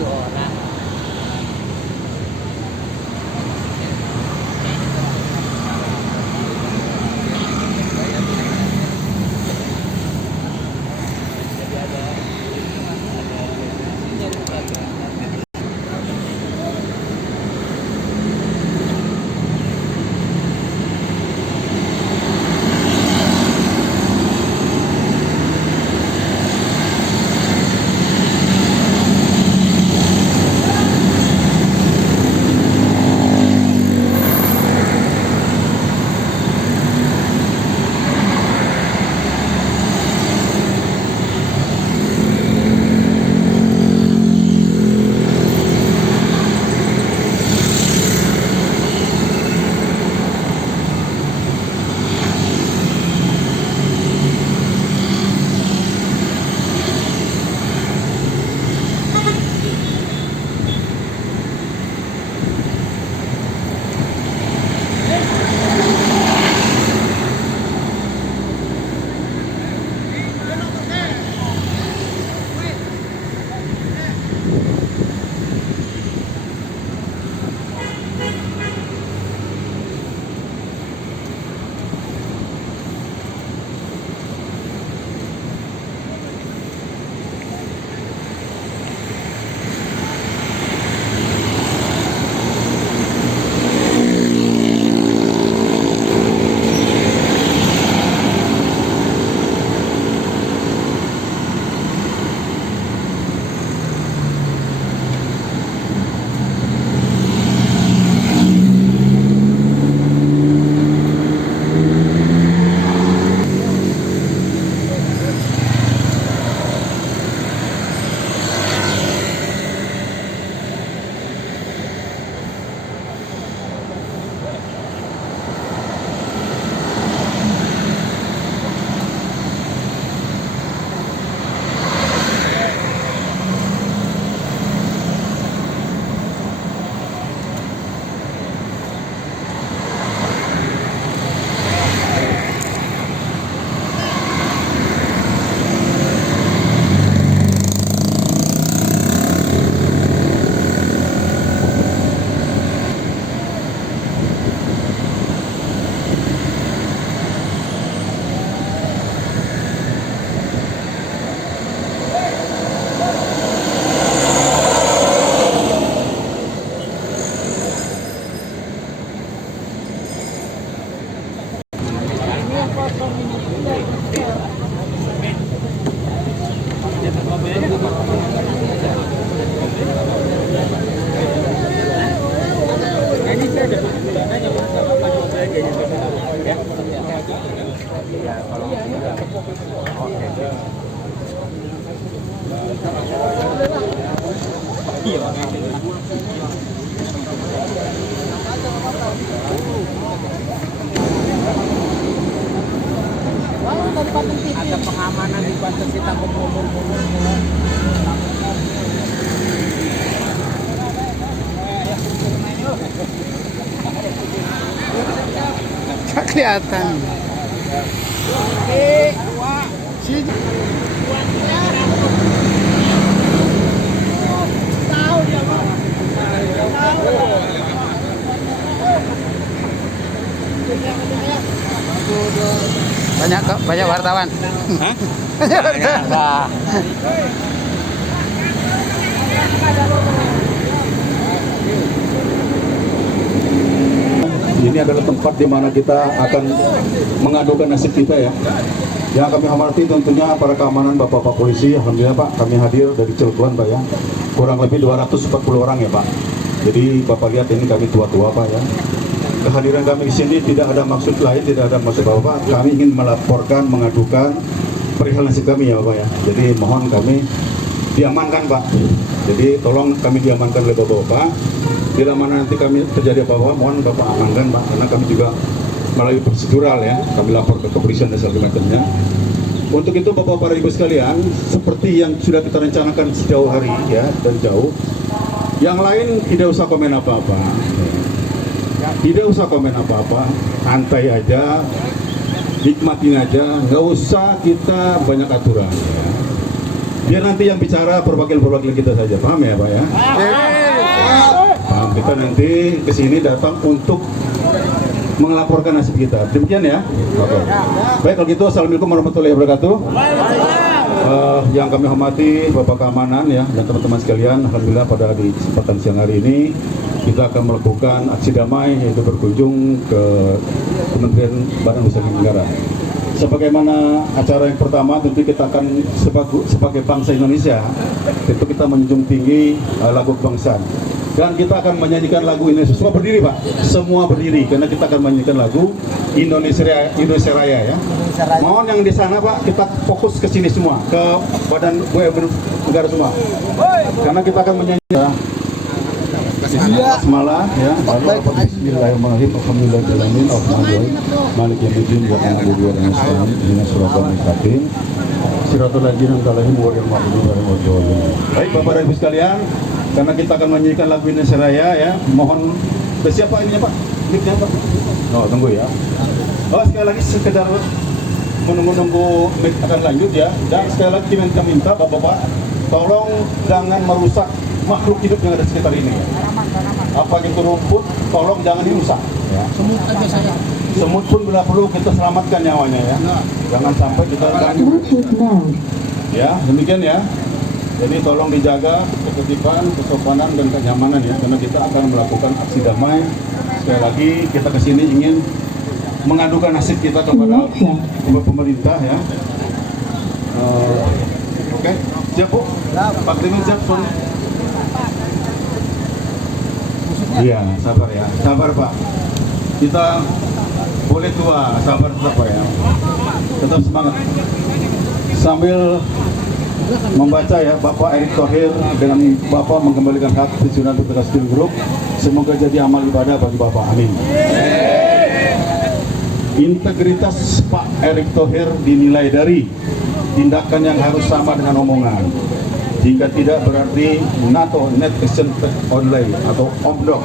7 orang. Ada pengamanan di Banten kita kumur-kumur. Gak kelihatan. Banyak wartawan. Hah? Banyak wartawan. Ini adalah tempat di mana kita akan mengadukan nasib kita ya. Yang kami hormati tentunya para keamanan Bapak polisi. Alhamdulillah Pak, kami hadir dari Cilegon Pak ya. Kurang lebih 240 orang ya Pak. Jadi Bapak lihat ini kami tua-tua Pak ya. Kehadiran kami di sini tidak ada maksud lain, tidak ada maksud Bapak. Kami ingin melaporkan, mengadukan perihal nasib kami ya Bapak ya. Jadi mohon kami diamankan Pak. Jadi tolong kami diamankan oleh Bapak. Bila mana nanti kami terjadi apa-apa, mohon Bapak amankan Pak. Karena kami juga melalui prosedural ya, kami lapor ke kepolisian dan sebagainya. Untuk itu Bapak-Bapak Ibu sekalian, seperti yang sudah kita rencanakan sejauh hari ya dan jauh, yang lain tidak usah komen apa-apa. Tidak usah komen apa-apa, santai aja, nikmatin aja, nggak usah kita banyak aturan. Biar nanti yang bicara perwakilan kita saja, paham ya Pak ya? Paham, kita nanti kesini datang untuk melaporkan nasib kita. Demikian ya? Oke. Baik, kalau gitu assalamualaikum warahmatullahi wabarakatuh. Yang kami hormati Bapak Keamanan ya dan teman-teman sekalian, alhamdulillah pada di kesempatan siang hari ini kita akan melakukan aksi damai yaitu berkunjung ke Kementerian Badan Usaha Negara. Sebagaimana acara yang pertama, tentu kita akan sebagai bangsa Indonesia, tentu kita menjunjung tinggi lagu kebangsaan. Dan kita akan menyanyikan lagu Indonesia. Semua berdiri Pak, semua berdiri karena kita akan menyanyikan lagu Indonesia Raya ya. Mohon yang di sana Pak, kita fokus ke sini semua, ke Badan UMN Negara semua. Karena kita akan menyanyi Bismillah ya. Bismillahirrahmanirrahim. Alhamdulillahirabbil alamin. Malik yaumiddin wa na'budu wa nasta'in ihdinas siratal mustaqim. Siratal ladzina an'amta 'alaihim ghairil maghdubi 'alaihim waladdallin. Baik Bapak dan Ibu sekalian, karena kita akan menyanyikan lagu Indonesia Raya ya. Mohon siapa ininya Pak? Mic-nya Pak. Oh, tunggu ya. Oh, sekali lagi sekedar menunggu mic akan lanjut ya. Dan sekali lagi kita minta Bapak-bapak tolong jangan merusak makhluk hidup yang ada di sekitar ini. Apa itu rumput, tolong jangan dirusak. Ya. Semut aja saya. Semut pun bila perlu kita selamatkan nyawanya ya. Jangan sampai kita ganggu. Ya, demikian ya. Jadi tolong dijaga ketertiban, kesopanan dan kenyamanan ya, karena kita akan melakukan aksi damai. Sekali lagi kita kesini ingin mengadukan nasib kita kepada pemerintah ya. Oke, siap Bu? Pak Timin siap pun. Iya, sabar ya, sabar Pak. Kita boleh tua, sabar tetap Pak ya. Tetap semangat. Sambil membaca ya, Bapak Erick Thohir dengan Bapak mengembalikan hak pensiunan petugas Steel Group. Semoga jadi amal ibadah bagi Bapak. Amin. Integritas Pak Erick Thohir dinilai dari tindakan yang harus sama dengan omongan. Jika tidak berarti NATO net action online atau omdok,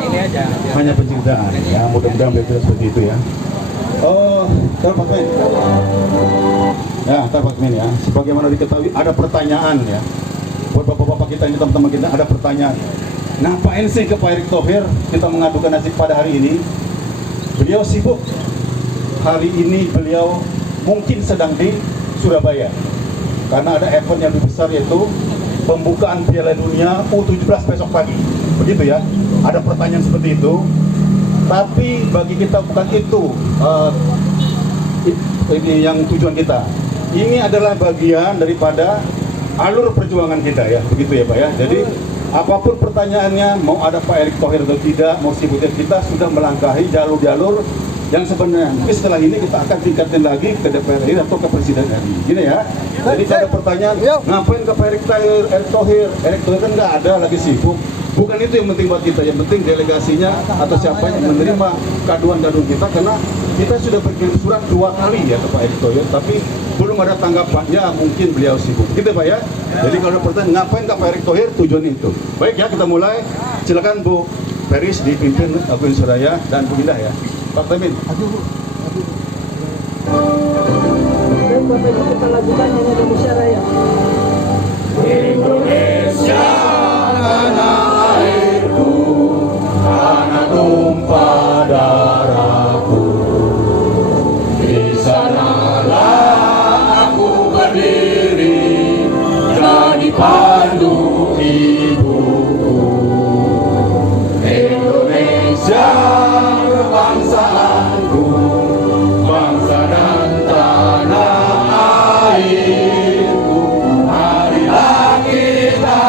hanya pencitraan. Ya, mudah-mudahan tidak seperti itu ya. Oh, Pak Min. Ya, Pak Min ya. Sebagaimana diketahui ada pertanyaan ya. Buat bapak-bapak kita ini, teman-teman kita ada pertanyaan. Ngapain sih ke Pak Erick Thohir kita mengadukan nasib pada hari ini? Beliau sibuk. Hari ini beliau mungkin sedang di Surabaya. Karena ada event yang lebih besar yaitu pembukaan Piala Dunia U17 besok pagi. Begitu ya. Ada pertanyaan seperti itu. Tapi bagi kita bukan itu ini yang tujuan kita. Ini adalah bagian daripada alur perjuangan kita ya. Begitu ya Pak ya. Jadi apapun pertanyaannya, mau ada Pak Erick Thohir atau tidak, mau sibuknya, kita sudah melangkahi jalur-jalur yang sebenarnya. Tapi setelah ini kita akan tingkatin lagi ke DPR RI atau ke Presiden RI. Gini ya. Jadi ada pertanyaan, ngapain ke Pak Erick Thohir? Erick Thohir kan nggak ada, lagi sibuk. Bukan itu yang penting buat kita. Yang penting delegasinya atau siapa yang menerima kaduan-kaduan kita, karena kita sudah berkirim surat 2 kali ya ke Pak Erick Thohir, tapi belum ada tanggapannya, mungkin beliau sibuk. Gitu Pak ya. Jadi kalau ada pertanyaan, ngapain ke Pak Erick Thohir, tujuannya itu. Baik ya, kita mulai. Silakan Bu Feris dipimpin Agung Suraya dan Bu Indah ya. Pak Tamin. Dan Bapak Ibu kita lakukan hanya Indonesia Raya. Indonesia tanah airku, tanah tumpah darahku. Di sanalah aku berdiri, jadi pandu ibuku. Indonesia bangsaanku, bangsa dan tanah airku. Marilah kita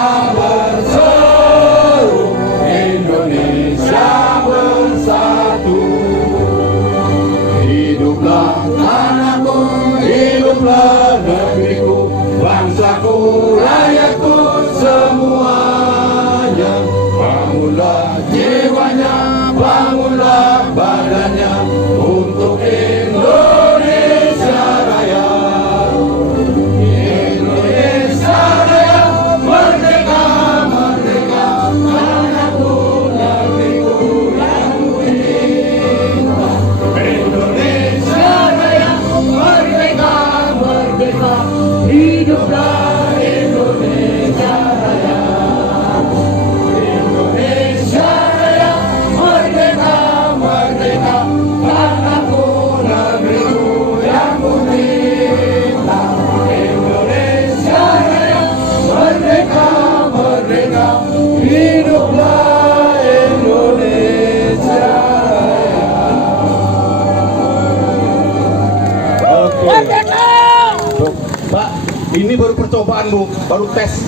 Ini baru percobaan Bu, baru tes.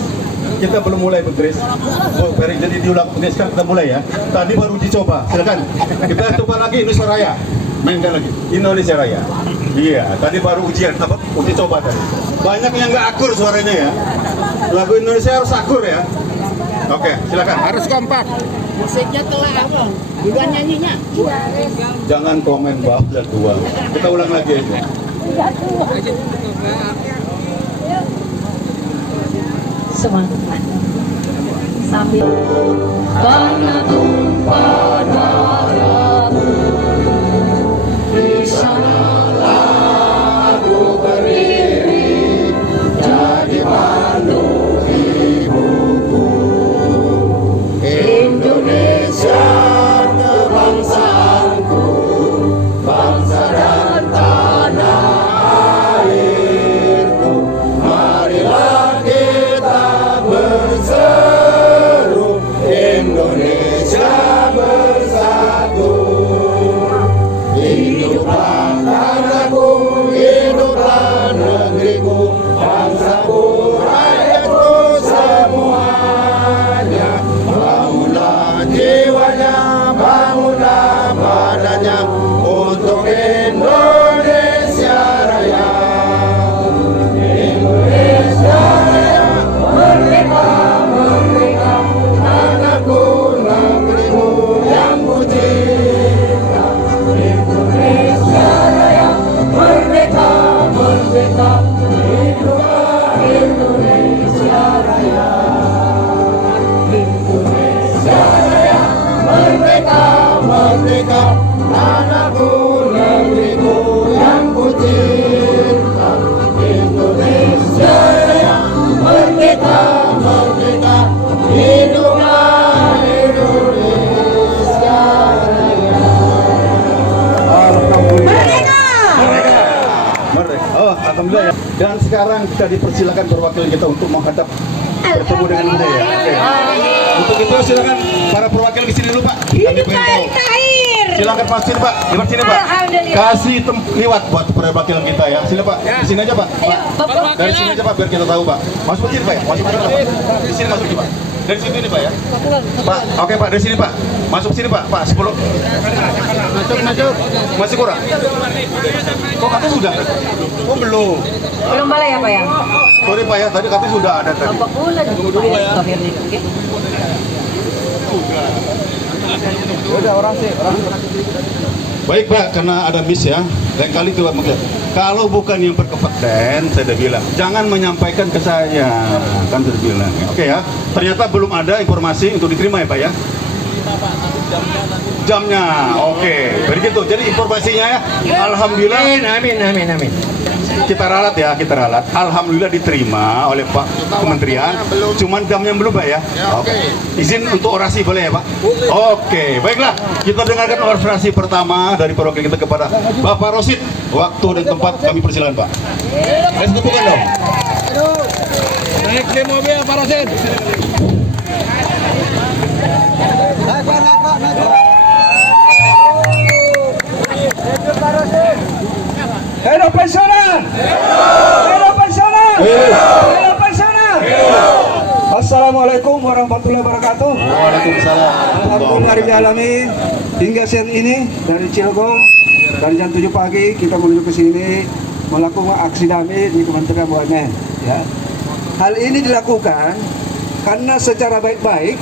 Kita belum mulai Bu Grace. Bu, jadi diulang ini sekarang kita mulai ya. Tadi baru dicoba, silakan. Kita coba lagi Indonesia Raya. Mainkan lagi Indonesia Raya. Iya, tadi baru ujian, apa? Uji coba tadi. Banyak yang nggak akur suaranya ya. Lagu Indonesia harus akur ya. Oke, silakan. Harus kompak. Musiknya telah apa? Juga nyanyinya. Jangan komen bab dan tua. Kita ulang lagi aja. Semangat. Sambil karena tumpah darahmu di sanalah aku berdiri jadi pandu hidupku. Indonesia kebangsaanku, bangsa dan tanah airku. Marilah kita berseru, Indonesia bersatu. Hiduplah tanahku, hiduplah negeriku, bangsaku, rakyatku semuanya. Bangunlah jiwanya, bangunlah badannya untuk Indonesia Raya. Indonesia Raya, merdeka, merdeka, tanahku, negerimu yang ku cinta. Indonesia Raya, merdeka, merdeka, hiduplah Indonesia Raya. Indonesia Raya, merdeka, merdeka, tanahku, negeriku yang ku cinta. Indonesia Raya, merdeka, merdeka, hiduplah Indonesia Raya. Merdeka. Oh, alhamdulillah ya. Dan sekarang kita dipersilakan perwakilan kita untuk menghadap bertemu dengan kita ya. Oke. Untuk itu silakan para perwakilan di sini dulu Pak. Kami pengen tahu. Silakan Pak sini Pak, di sini Pak. Kasih liwat buat perwakilan kita ya. Sini Pak, di sini aja Pak. Pak. Dari sini aja Pak biar kita tahu Pak. Masuk ke sini Pak ya. Masuk ke sini Pak. Di sini masuk Pak. Dari situ ini Pak ya. Pak, oke Pak dari sini Pak. Masuk sini Pak. Pak 10. Masuk. Masih kurang. Kok katanya sudah? Oh belum. Belum balai ya Pak ya? Sorry Pak ya, tadi katanya sudah ada tadi. Berapa bulan? Tunggu dulu Pak ya. Baik Pak, karena ada miss ya. Lain kali coba melihat. Kalau bukan yang berkompeten, saya sudah bilang, jangan menyampaikan ke saya. Kan sudah bilang. Ya. Oke ya. Ternyata belum ada informasi untuk diterima ya Pak ya. Jamnya, oke. Begitu. Jadi informasinya ya, alhamdulillah. Amin. Kita ralat ya, kita ralat. Alhamdulillah diterima oleh Pak Kementerian. Cuman jamnya belum Pak ya. Oke. Izin untuk orasi boleh ya Pak? Oke, baiklah. Kita dengarkan orasi pertama dari perwakilan kita kepada Bapak Rosid. Waktu dan tempat kami persilakan Pak. Let's tepukan dong. Naik di mobil Pak Rosid. Hidup pensiunan! Hidup pensiunan! Hidup pensiunan! Assalamualaikum warahmatullahi wabarakatuh. Waalaikumsalam. Alhamdulillah alamin. Hingga siang ini dari Cilegon dari jam 7 pagi kita menuju ke sini melakukan aksi damai di Kementerian BUMN. Ya. Hal ini dilakukan karena secara baik-baik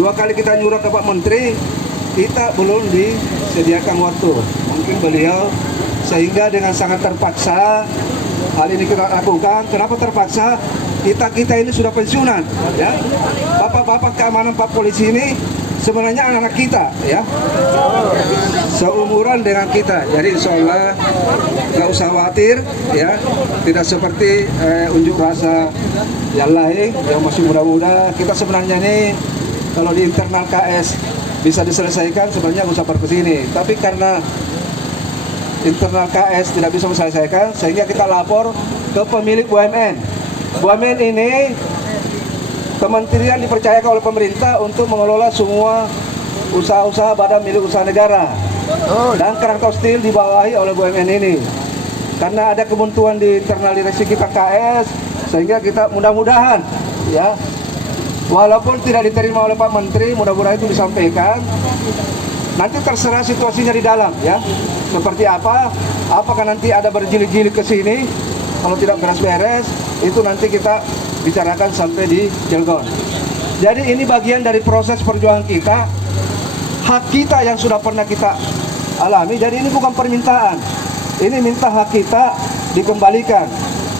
2 kali kita nyuruh ke Pak Menteri, kita belum disediakan waktu. Mungkin beliau sehingga dengan sangat terpaksa hal ini kita lakukan. Kenapa terpaksa? Kita ini sudah pensiunan, ya. Bapak-bapak keamanan Pak Polisi ini sebenarnya anak-anak kita, ya. Seumuran dengan kita. Jadi insya Allah nggak usah khawatir, ya. Tidak seperti unjuk rasa yang lain yang masih muda-muda. Kita sebenarnya ini kalau di internal KS bisa diselesaikan, sebenarnya nggak usah pergi ke sini. Tapi karena internal KS tidak bisa menyelesaikan, sehingga kita lapor ke pemilik BUMN. BUMN ini kementerian dipercayakan oleh pemerintah untuk mengelola semua usaha-usaha badan milik usaha negara. Dan Krakatau Steel dibawahi oleh BUMN ini. Karena ada kebuntuan di internal direksi kita KS, Sehingga kita mudah-mudahan ya, walaupun tidak diterima oleh Pak Menteri, mudah-mudahan itu disampaikan. Nanti terserah situasinya di dalam ya. Seperti apa? Apakah nanti ada berjilid-jilid ke sini? Kalau tidak beres-beres, itu nanti kita bicarakan sampai di Cilegon. Jadi ini bagian dari proses perjuangan kita, hak kita yang sudah pernah kita alami. Jadi ini bukan permintaan, ini minta hak kita dikembalikan.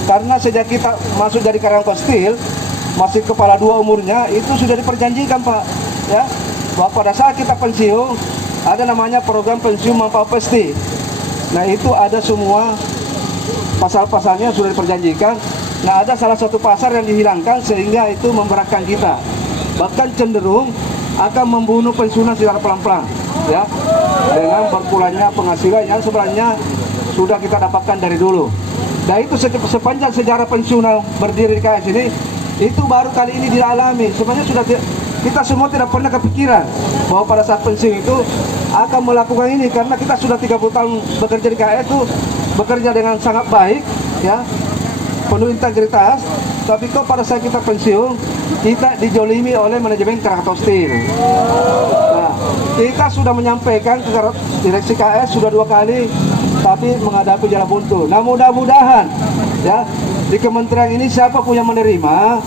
Karena sejak kita masuk dari Karangkostil, masih kepala 2 umurnya, itu sudah diperjanjikan Pak ya, bahwa pada saat kita pensiun ada namanya program pensiun manfaat pasti. Nah itu ada semua pasal-pasalnya sudah diperjanjikan. Nah ada salah satu pasal yang dihilangkan sehingga itu memberatkan kita, bahkan cenderung akan membunuh pensiunan secara pelan-pelan ya, dengan berkurangnya penghasilan yang sebenarnya sudah kita dapatkan dari dulu. Nah itu sepanjang sejarah pensiunan berdiri di KS ini, itu baru kali ini dialami. Sebenarnya sudah kita semua tidak pernah kepikiran bahwa pada saat pensiun itu akan melakukan ini, karena kita sudah 30 tahun bekerja di KS itu bekerja dengan sangat baik ya, penuh integritas. Tapi kok pada saat kita pensiun, kita dijolimi oleh manajemen Krakatau Steel. Nah, kita sudah menyampaikan ke direksi KS sudah 2 kali, tapi menghadapi jalan buntu. Nah mudah-mudahan ya, di kementerian ini siapapun yang menerima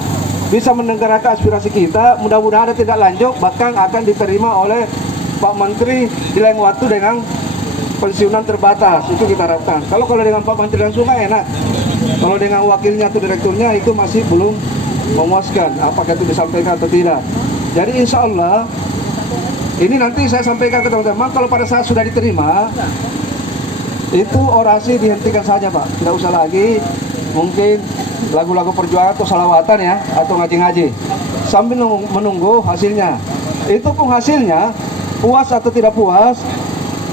bisa mendengarkan aspirasi kita, mudah-mudahan ada tindak lanjut, bahkan akan diterima oleh Pak Menteri di lain waktu dengan pensiunan terbatas. Itu kita harapkan. Kalau dengan Pak Menteri langsung kan enak, kalau dengan wakilnya atau direkturnya itu masih belum memuaskan, apakah itu disampaikan atau tidak. Jadi insya Allah ini nanti saya sampaikan ke teman-teman, kalau pada saat sudah diterima itu orasi dihentikan saja Pak, tidak usah lagi mungkin lagu-lagu perjuangan atau salawatan ya, atau ngaji-ngaji sambil menunggu hasilnya. Itu pun hasilnya puas atau tidak puas,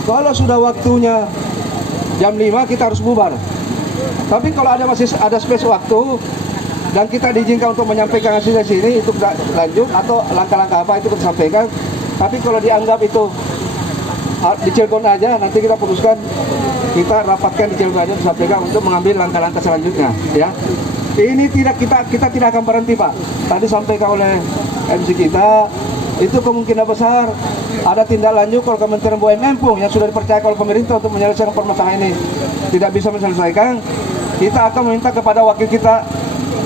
kalau sudah waktunya jam 5 kita harus bubar. Tapi kalau masih ada space waktu dan kita diizinkan untuk menyampaikan hasilnya sini, itu kita lanjut, atau langkah-langkah apa itu kita sampaikan. Tapi kalau dianggap itu di Cilegon aja, nanti kita putuskan, kita rapatkan di Cilegon aja, disampaikan untuk mengambil langkah-langkah selanjutnya ya. Ini kita tidak akan berhenti Pak. Tadi sampaikan oleh MC kita, itu kemungkinan besar ada tindak lanjut kalau Kementerian BUMN pun yang sudah dipercayakan oleh pemerintah untuk menyelesaikan permasalahan ini tidak bisa menyelesaikan, kita akan meminta kepada wakil kita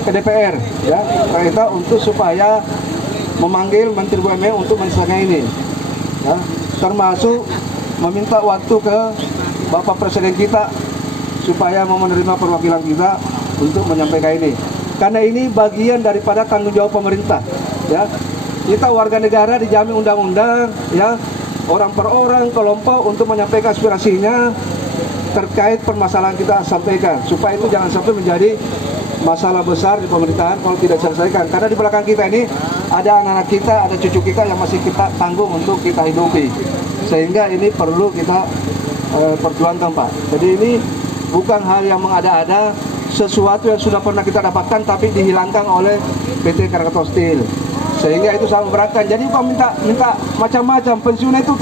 ke DPR ya, kita untuk supaya memanggil Menteri BUMN untuk menyelesaikan ini ya, termasuk meminta waktu ke Bapak Presiden kita supaya mau menerima perwakilan kita untuk menyampaikan ini, karena ini bagian daripada tanggung jawab pemerintah ya. Kita warga negara dijamin undang-undang ya, orang per orang, kelompok untuk menyampaikan aspirasinya terkait permasalahan kita sampaikan, supaya itu jangan sampai menjadi masalah besar di pemerintahan kalau tidak diselesaikan. Karena di belakang kita ini ada anak-anak kita, ada cucu kita yang masih kita tanggung untuk kita hidupi, sehingga ini perlu kita perjuangkan Pak. Jadi ini bukan hal yang mengada-ada, sesuatu yang sudah pernah kita dapatkan tapi dihilangkan oleh PT Krakatau Steel, sehingga itu sangat memberatkan. Jadi Pak minta macam-macam. Pensiun itu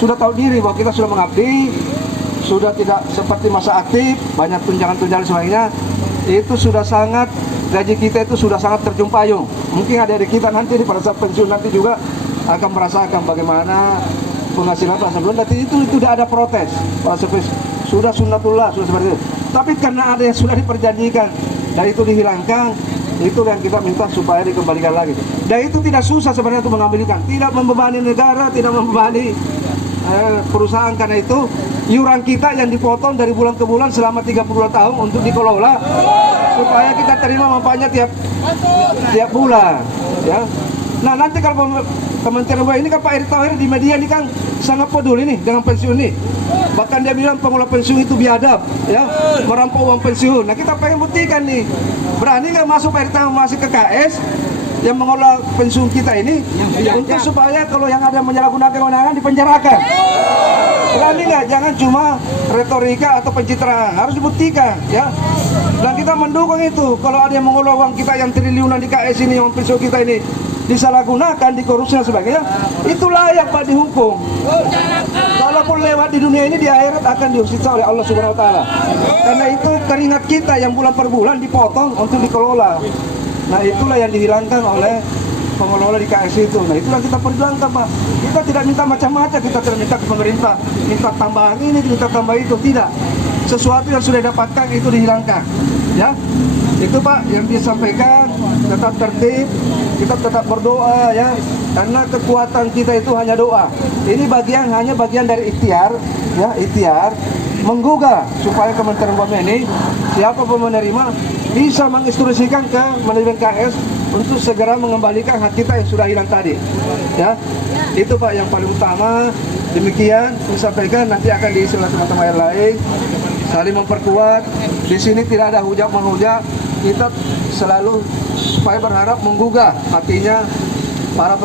sudah tahu diri bahwa kita sudah mengabdi, sudah tidak seperti masa aktif, banyak tunjangan-tunjangan sebagainya. Itu sudah sangat, gaji kita itu sudah sangat terjun payung. Mungkin adik-adik kita nanti pada saat pensiun nanti juga akan merasakan bagaimana penghasilan Pak sebelum. Nanti itu tidak ada protes, sudah sunnatullah, sudah seperti itu. Tapi karena ada yang sudah diperjanjikan dan itu dihilangkan, itu yang kita minta supaya dikembalikan lagi. Dan itu tidak susah sebenarnya untuk mengambilkan, tidak membebani negara, tidak membebani perusahaan, karena itu iuran kita yang dipotong dari bulan ke bulan selama 32 tahun untuk dikelola supaya kita terima manfaatnya tiap bulan ya. Nah nanti kalau Kementerian BUMN ini kan Pak Erick Thohir di media ini kan sangat peduli nih dengan pensiun ini. Bahkan dia bilang pengelola pensiun itu biadab ya, merampok uang pensiun. Nah kita pengen buktikan nih, berani nggak masuk Pak Erick Thohir masuk ke KS yang mengelola pensiun kita ini untuk supaya kalau yang ada menyalahgunakan kewenangan dipenjarakan. Berani nggak? Jangan cuma retorika atau pencitraan, harus dibuktikan ya. Dan kita mendukung itu. Kalau ada yang mengelola uang kita yang triliunan di KS ini, uang pensiun kita ini, disalahgunakan, dikorupsi dan sebagainya, itu layak Pak dihukum. Walaupun lewat di dunia ini, di akhirat akan disiksa oleh Allah Subhanahu Wa Taala. Karena itu keringat kita yang bulan per bulan dipotong untuk dikelola. Nah itulah yang dihilangkan oleh pengelola di KS itu. Nah itulah kita perjuangkan Pak. Kita tidak minta macam-macam, kita tidak minta ke pemerintah, minta tambahan ini, minta tambah itu, tidak. Sesuatu yang sudah didapatkan itu dihilangkan. Ya, itu Pak yang disampaikan. Tetap tertib, kita tetap berdoa ya. Karena kekuatan kita itu hanya doa. Ini hanya bagian dari ikhtiar, ya ikhtiar menggugah supaya Kementerian BUMN ini siapa pun menerima bisa menginstruksikan ke manajemen KS untuk segera mengembalikan hak kita yang sudah hilang tadi. Ya, itu Pak yang paling utama. Demikian disampaikan, nanti akan diisi oleh teman-teman yang lain. Saling memperkuat. Di sini tidak ada hujat menghujat. Kita selalu supaya berharap menggugah hatinya para